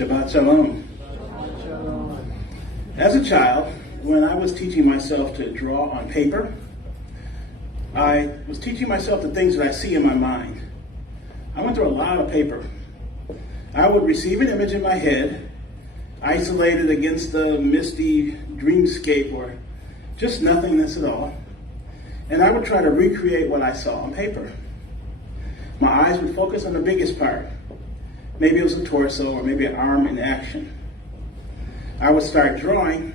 Shabbat Shalom. As a child, when I was teaching myself to draw on paper, I was teaching myself the things that I see in my mind. I went through a lot of paper. I would receive an image in my head, isolated against the misty dreamscape or just nothingness at all, and I would try to recreate what I saw on paper. My eyes would focus on the biggest part. Maybe it was a torso or maybe an arm in action. I would start drawing,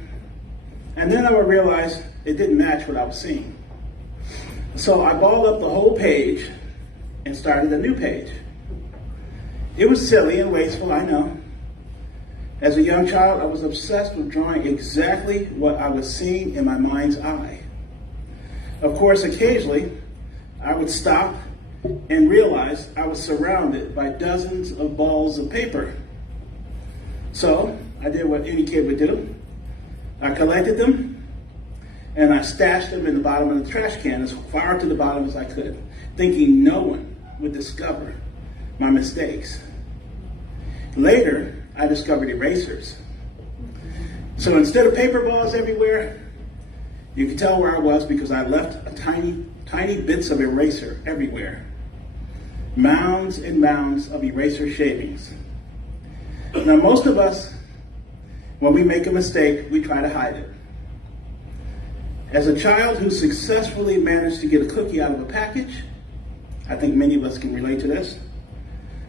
and then I would realize it didn't match what I was seeing. So I balled up the whole page and started a new page. It was silly and wasteful, I know. As a young child, I was obsessed with drawing exactly what I was seeing in my mind's eye. Of course, occasionally, I would stop and realize I was surrounded by dozens of balls of paper. So I did what any kid would do. I collected them and I stashed them in the bottom of the trash can as far to the bottom as I could, thinking no one would discover my mistakes. Later, I discovered erasers. So instead of paper balls everywhere, you can tell where I was because I left tiny bits of eraser everywhere. Mounds and mounds of eraser shavings. Now, most of us, when we make a mistake, we try to hide it. As a child who successfully managed to get a cookie out of a package, I think many of us can relate to this.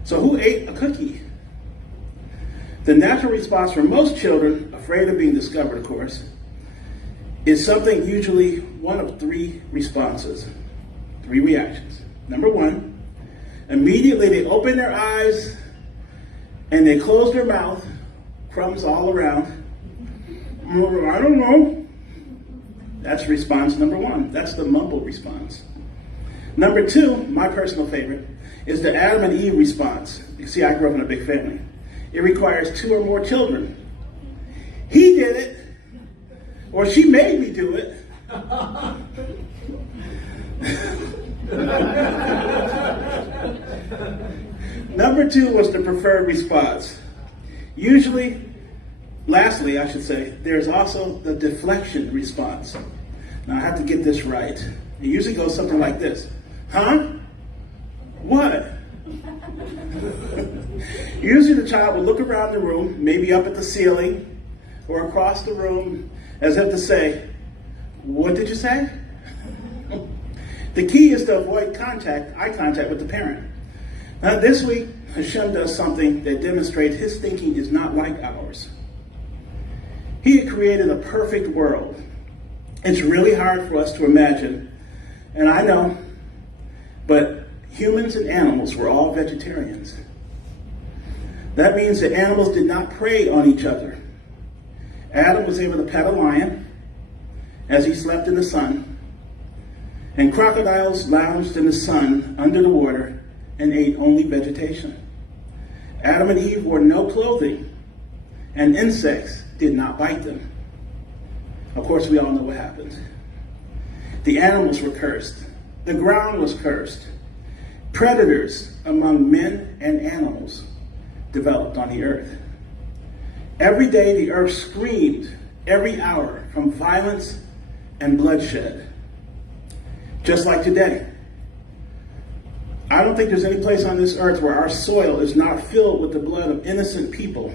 So who ate a cookie? The natural response for most children, afraid of being discovered, of course, is something usually one of three responses, three reactions. Number one, immediately they open their eyes and they close their mouth, crumbs all around. I don't know. That's response number one. That's the mumble response. Number two, my personal favorite, is the Adam and Eve response. You see, I grew up in a big family. It requires 2 or more children. He did it, or she made me do it. Number two was the preferred response. Lastly, I should say, there's also the deflection response. Now I have to get this right. It usually goes something like this. Huh? What? Usually the child will look around the room, maybe up at the ceiling or across the room, as if to say, what did you say? The key is to avoid eye contact with the parent. Now this week, Hashem does something that demonstrates his thinking is not like ours. He had created a perfect world. It's really hard for us to imagine, and I know, but humans and animals were all vegetarians. That means that animals did not prey on each other. Adam was able to pet a lion as he slept in the sun, and crocodiles lounged in the sun under the water and ate only vegetation. Adam and Eve wore no clothing, and insects did not bite them. Of course, we all know what happened. The animals were cursed. The ground was cursed. Predators among men and animals developed on the earth. Every day the earth screamed, every hour, from violence and bloodshed. Just like today. I don't think there's any place on this earth where our soil is not filled with the blood of innocent people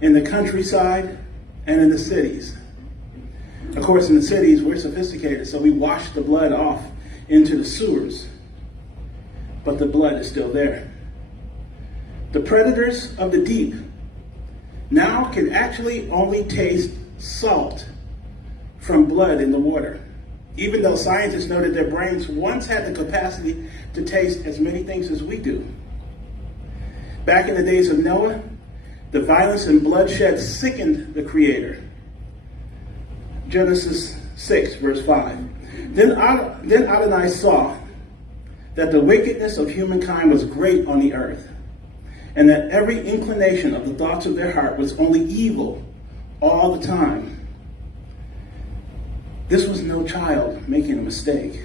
in the countryside and in the cities. Of course, in the cities, we're sophisticated, so we wash the blood off into the sewers. But the blood is still there. The predators of the deep now can actually only taste salt from blood in the water, even though scientists know that their brains once had the capacity to taste as many things as we do. Back in the days of Noah, the violence and bloodshed sickened the Creator. Genesis 6, verse 5. Then Adonai saw that the wickedness of humankind was great on the earth, and that every inclination of the thoughts of their heart was only evil all the time. This was no child making a mistake.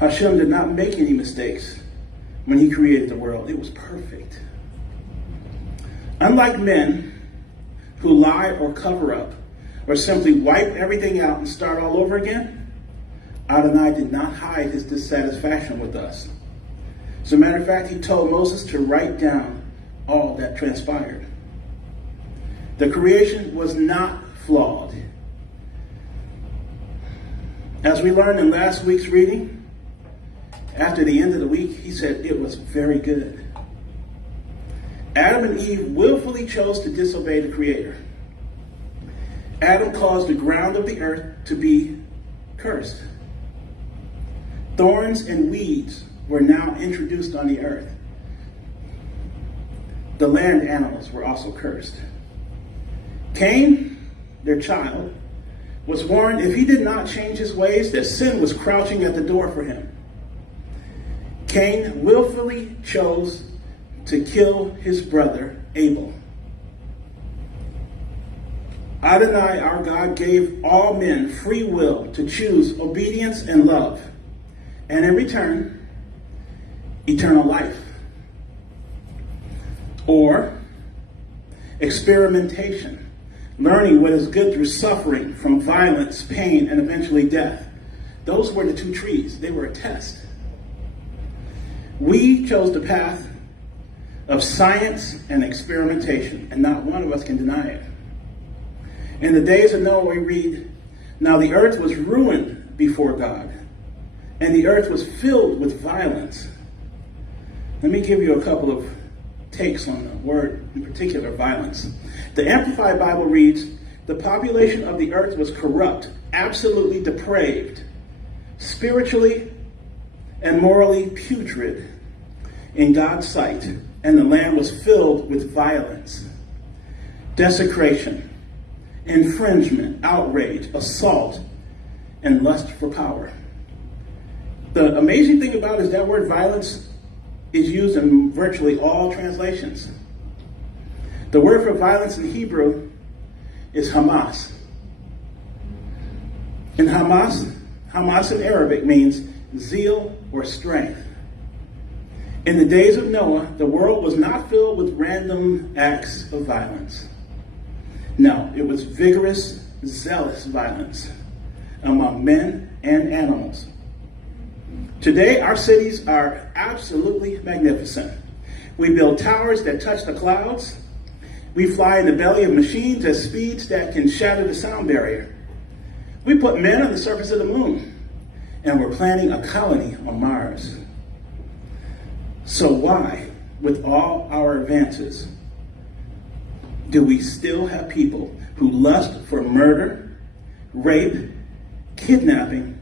Hashem did not make any mistakes when he created the world. It was perfect. Unlike men who lie or cover up or simply wipe everything out and start all over again, Adonai did not hide his dissatisfaction with us. As a matter of fact, he told Moses to write down all that transpired. The creation was not flawed. As we learned in last week's reading, after the end of the week, he said it was very good. Adam and Eve willfully chose to disobey the Creator. Adam caused the ground of the earth to be cursed. Thorns and weeds were now introduced on the earth. The land animals were also cursed. Cain, their child, was warned if he did not change his ways, that sin was crouching at the door for him. Cain willfully chose to kill his brother Abel. Adonai, our God, gave all men free will to choose obedience and love, and in return, eternal life. Or experimentation, learning what is good through suffering from violence, pain, and eventually death. Those were the two trees. They were a test. We chose the path of science and experimentation, and not one of us can deny it. In the days of Noah, we read, "Now the earth was ruined before God, and the earth was filled with violence." Let me give you a couple of takes on the word, in particular, violence. The Amplified Bible reads, "The population of the earth was corrupt, absolutely depraved, spiritually and morally putrid in God's sight, and the land was filled with violence, desecration, infringement, outrage, assault, and lust for power." The amazing thing about it is that word violence is used in virtually all translations. The word for violence in Hebrew is Hamas. And Hamas in Arabic means zeal or strength. In the days of Noah, the world was not filled with random acts of violence. No, it was vigorous, zealous violence among men and animals. Today, our cities are absolutely magnificent. We build towers that touch the clouds. We fly in the belly of machines at speeds that can shatter the sound barrier. We put men on the surface of the moon, and we're planning a colony on Mars. So why, with all our advances, do we still have people who lust for murder, rape, kidnapping,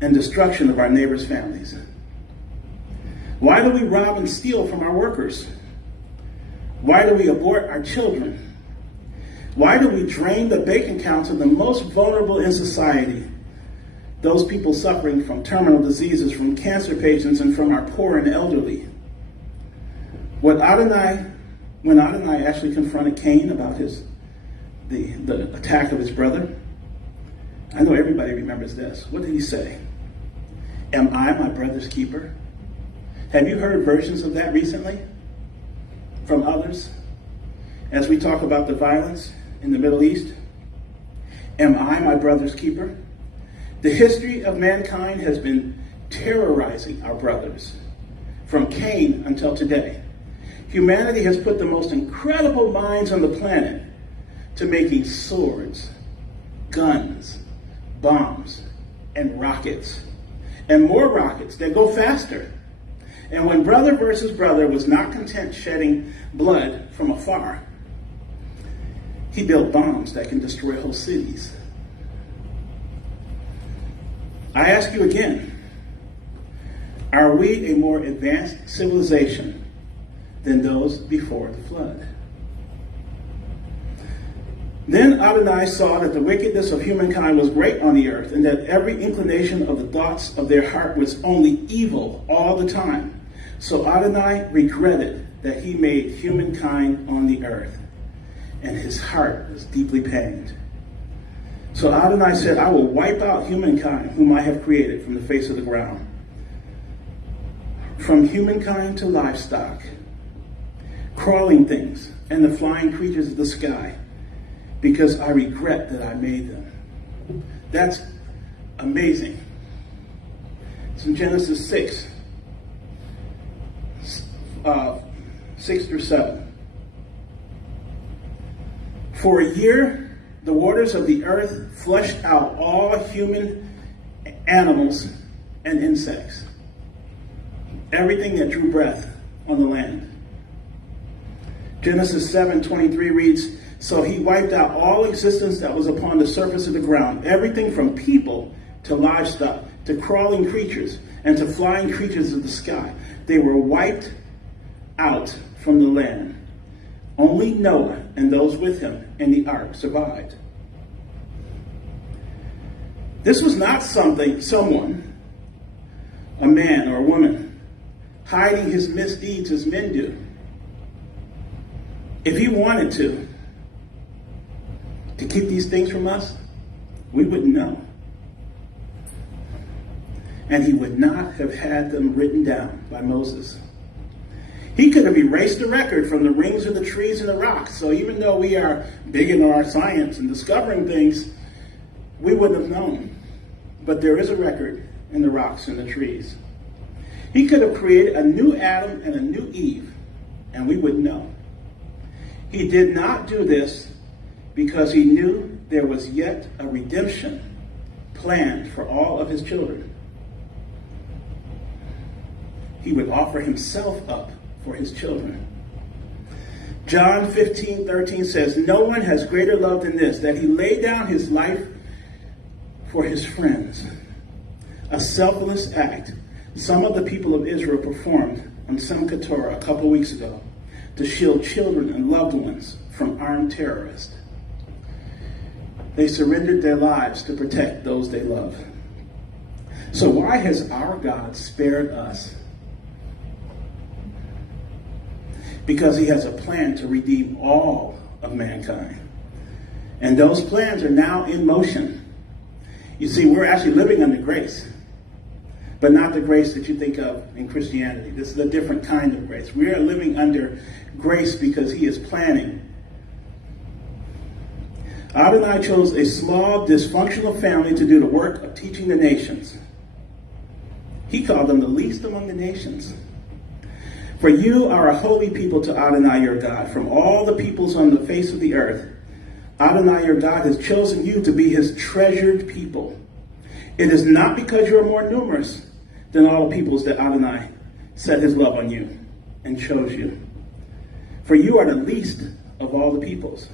and destruction of our neighbors' families? Why do we rob and steal from our workers? Why do we abort our children? Why do we drain the bank accounts of the most vulnerable in society? Those people suffering from terminal diseases, from cancer patients, and from our poor and elderly. When Adonai actually confronted Cain about the attack of his brother, I know everybody remembers this. What did he say? "Am I my brother's keeper?" Have you heard versions of that recently from others as we talk about the violence in the Middle East? Am I my brother's keeper? The history of mankind has been terrorizing our brothers from Cain until today. Humanity has put the most incredible minds on the planet to making swords, guns, bombs, and rockets, and more rockets that go faster. And when brother versus brother was not content shedding blood from afar, he built bombs that can destroy whole cities. I ask you again, are we a more advanced civilization than those before the flood? Then Adonai saw that the wickedness of humankind was great on the earth, and that every inclination of the thoughts of their heart was only evil all the time. So Adonai regretted that he made humankind on the earth, and his heart was deeply pained. So Adonai said, "I will wipe out humankind, whom I have created, from the face of the ground. From humankind to livestock, crawling things, and the flying creatures of the sky, because I regret that I made them. That's amazing. It's in Genesis 6, 6 through 7. For a year, the waters of the earth flushed out all human animals and insects, everything that drew breath on the land. Genesis 7:23 reads, so he wiped out all existence that was upon the surface of the ground, everything from people to livestock, to crawling creatures, and to flying creatures of the sky. They were wiped out from the land. Only Noah and those with him in the ark survived. This was not someone, a man or a woman, hiding his misdeeds as men do. If he wanted to keep these things from us, we wouldn't know. And he would not have had them written down by Moses. He could have erased the record from the rings of the trees and the rocks. So even though we are big into our science and discovering things, we wouldn't have known. But there is a record in the rocks and the trees. He could have created a new Adam and a new Eve, and we wouldn't know. He did not do this because he knew there was yet a redemption planned for all of his children. He would offer himself up for his children. John 15:13 says, no one has greater love than this, that he laid down his life for his friends. A selfless act some of the people of Israel performed on Yom Kippur a couple of weeks ago to shield children and loved ones from armed terrorists. They surrendered their lives to protect those they love. So why has our God spared us? Because he has a plan to redeem all of mankind. And those plans are now in motion. You see, we're actually living under grace, but not the grace that you think of in Christianity. This is a different kind of grace. We are living under grace because he is planning. Adonai chose a small, dysfunctional family to do the work of teaching the nations. He called them the least among the nations. For you are a holy people to Adonai your God. From all the peoples on the face of the earth, Adonai your God has chosen you to be his treasured people. It is not because you are more numerous than all the peoples that Adonai set his love on you and chose you. For you are the least of all the peoples.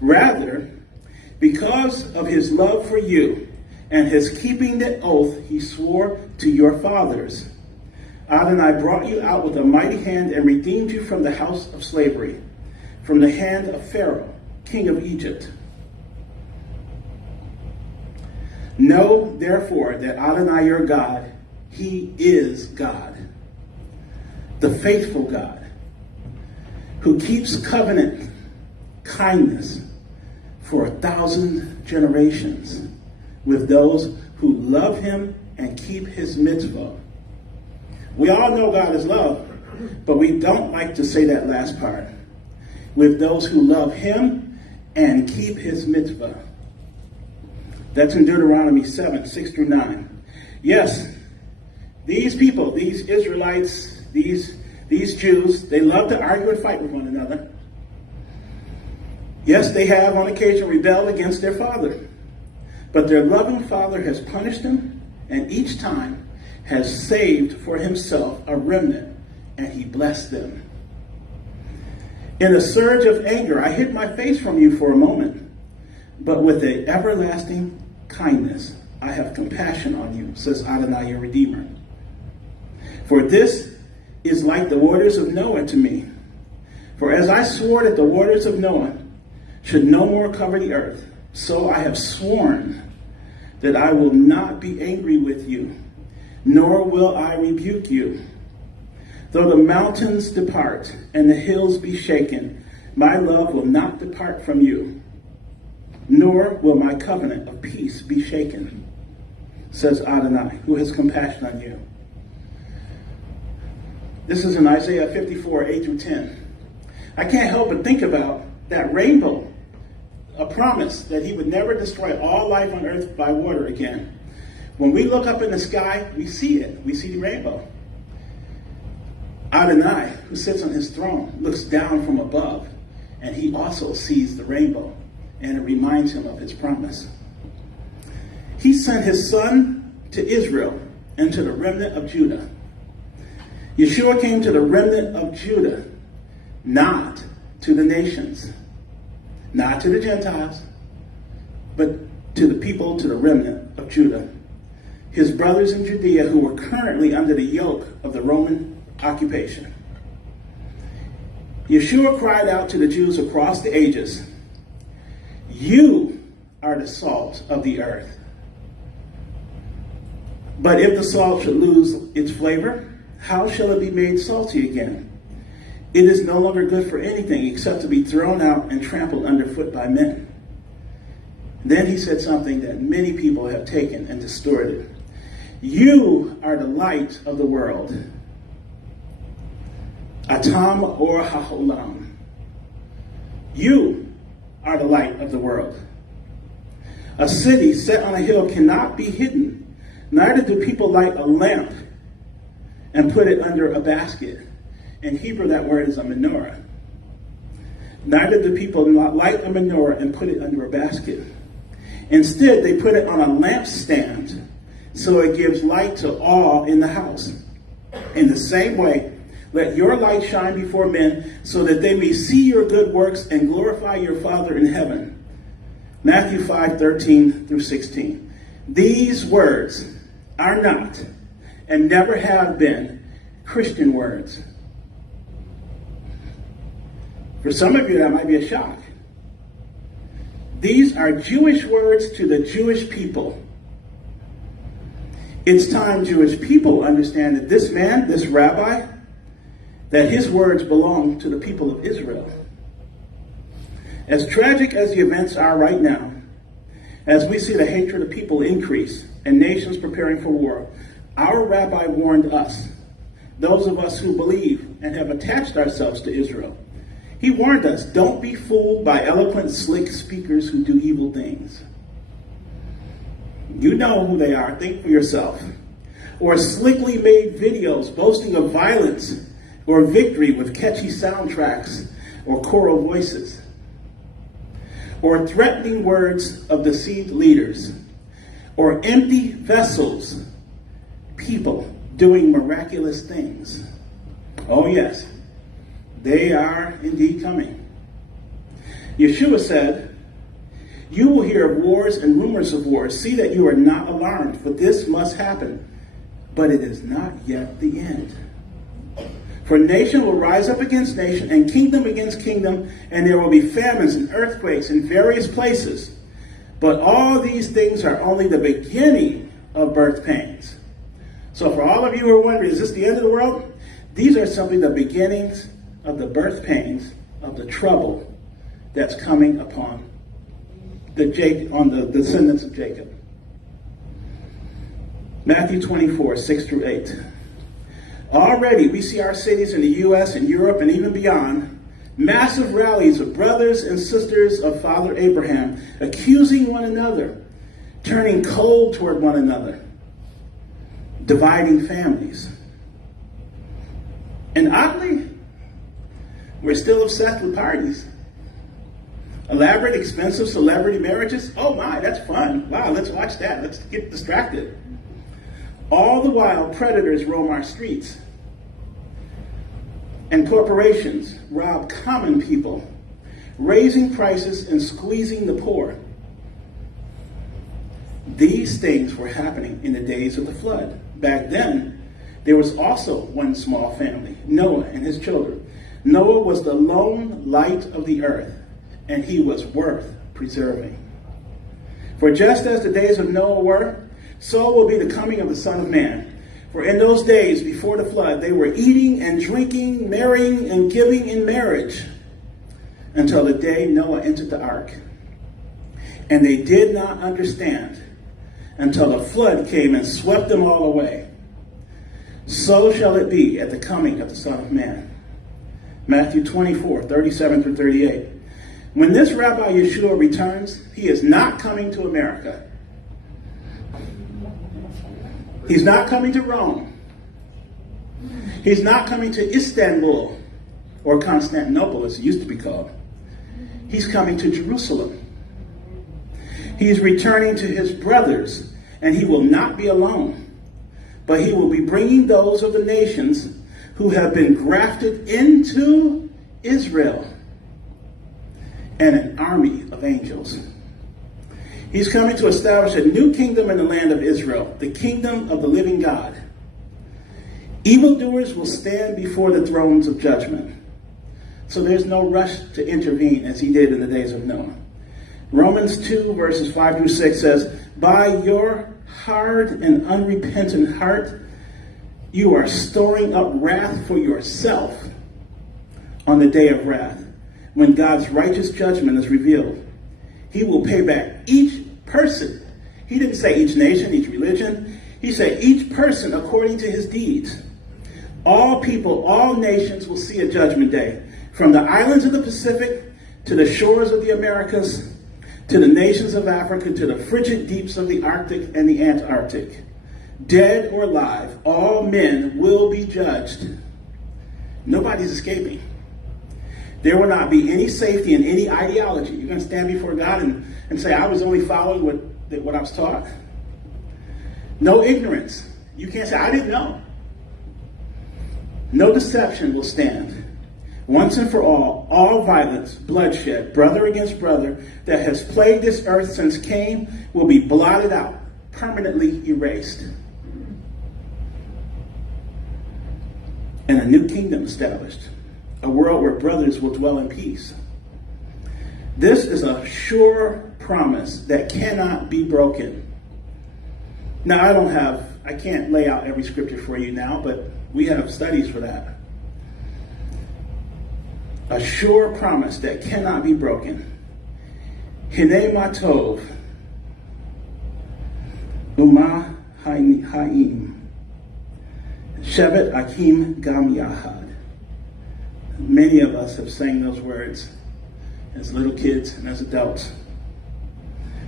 Rather, because of his love for you and his keeping the oath he swore to your fathers, Adonai brought you out with a mighty hand and redeemed you from the house of slavery, from the hand of Pharaoh, king of Egypt. Know, therefore, that Adonai your God, he is God, the faithful God, who keeps covenant kindness for 1,000 generations with those who love him and keep his mitzvah. We all know God is love, but we don't like to say that last part. With those who love him and keep his mitzvah. That's in Deuteronomy 7, 6 through 9. Yes, these people, these Israelites, these Jews, they love to argue and fight with one another. Yes, they have on occasion rebelled against their father. But their loving father has punished them, and each time has saved for himself a remnant, and he blessed them. In a surge of anger, I hid my face from you for a moment, but with an everlasting kindness, I have compassion on you, says Adonai your Redeemer. For this is like the waters of Noah to me. For as I swore that the waters of Noah should no more cover the earth, so I have sworn that I will not be angry with you, nor will I rebuke you. Though the mountains depart and the hills be shaken, my love will not depart from you, nor will my covenant of peace be shaken, says Adonai, who has compassion on you. This is in Isaiah 54, 8 through 10. I can't help but think about that rainbow, a promise that he would never destroy all life on earth by water again. When we look up in the sky, we see it. We see the rainbow. Adonai, who sits on his throne, looks down from above, and he also sees the rainbow, and it reminds him of his promise. He sent his son to Israel and to the remnant of Judah. Yeshua came to the remnant of Judah, not to the nations, not to the Gentiles, but to the people, to the remnant of Judah. His brothers in Judea who were currently under the yoke of the Roman occupation. Yeshua cried out to the Jews across the ages, "You are the salt of the earth. But if the salt should lose its flavor, how shall it be made salty again? It is no longer good for anything except to be thrown out and trampled underfoot by men." Then he said something that many people have taken and distorted. "You are the light of the world. Atam or ha'olam. You are the light of the world. A city set on a hill cannot be hidden. Neither do people light a lamp and put it under a basket." In Hebrew, that word is a menorah. Neither do people light a menorah and put it under a basket. Instead, they put it on a lampstand so it gives light to all in the house. In the same way, let your light shine before men so that they may see your good works and glorify your Father in heaven. Matthew 5:13 through 16. These words are not and never have been Christian words. For some of you, that might be a shock. These are Jewish words to the Jewish people. It's time Jewish people understand that this man, this rabbi, that his words belong to the people of Israel. As tragic as the events are right now, as we see the hatred of people increase and nations preparing for war, our rabbi warned us, those of us who believe and have attached ourselves to Israel. He warned us, don't be fooled by eloquent, slick speakers who do evil things. You know who they are, think for yourself. Or slickly made videos boasting of violence or victory with catchy soundtracks or choral voices. Or threatening words of deceived leaders. Or empty vessels, people doing miraculous things. Oh yes, they are indeed coming. Yeshua said, "You will hear of wars and rumors of wars. See that you are not alarmed, for this must happen. But it is not yet the end. For nation will rise up against nation and kingdom against kingdom, and there will be famines and earthquakes in various places. But all these things are only the beginning of birth pains." So for all of you who are wondering, is this the end of the world? These are simply the beginnings of the birth pains of the trouble that's coming upon the descendants of Jacob. Matthew 24, 6 through 8. Already we see our cities in the U.S. and Europe and even beyond, massive rallies of brothers and sisters of Father Abraham accusing one another, turning cold toward one another, dividing families. And oddly, we're still obsessed with parties. Elaborate, expensive celebrity marriages. Oh my, that's fun. Wow, let's watch that. Let's get distracted. All the while, predators roam our streets. And corporations rob common people, raising prices and squeezing the poor. These things were happening in the days of the flood. Back then, there was also one small family, Noah and his children. Noah was the lone light of the earth, and he was worth preserving. For just as the days of Noah were, so will be the coming of the Son of Man. For in those days before the flood, they were eating and drinking, marrying and giving in marriage, until the day Noah entered the ark. And they did not understand until the flood came and swept them all away. So shall it be at the coming of the Son of Man. Matthew 24:37-38. When this Rabbi Yeshua returns, he is not coming to America. He's not coming to Rome. He's not coming to Istanbul or Constantinople, as it used to be called. He's coming to Jerusalem. He's returning to his brothers, and he will not be alone, but he will be bringing those of the nations who have been grafted into Israel and an army of angels. He's coming to establish a new kingdom in the land of Israel, the kingdom of the living God. Evildoers will stand before the thrones of judgment. So there's no rush to intervene as he did in the days of Noah. Romans 2 verses 5-6 says, by your hard and unrepentant heart, you are storing up wrath for yourself on the day of wrath, when God's righteous judgment is revealed. He will pay back each person. He didn't say each nation, each religion. He said each person according to his deeds. All people, all nations will see a judgment day, from the islands of the Pacific to the shores of the Americas, to the nations of Africa, to the frigid deeps of the Arctic and the Antarctic. Dead or alive, all men will be judged. Nobody's escaping. There will not be any safety in any ideology. You're going to stand before God and say, I was only following what I was taught. No ignorance. You can't say, I didn't know. No deception will stand. Once and for all violence, bloodshed, brother against brother, that has plagued this earth since Cain will be blotted out, permanently erased. And a new kingdom established. A world where brothers will dwell in peace. This is a sure promise that cannot be broken. Now, I can't lay out every scripture for you now, but we have studies for that. A sure promise that cannot be broken. Hine matov, Uma Haim, Shevet Akim Gam Yahad. Many of us have sang those words as little kids and as adults.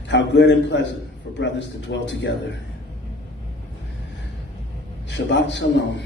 How good and pleasant for brothers to dwell together. Shabbat Shalom.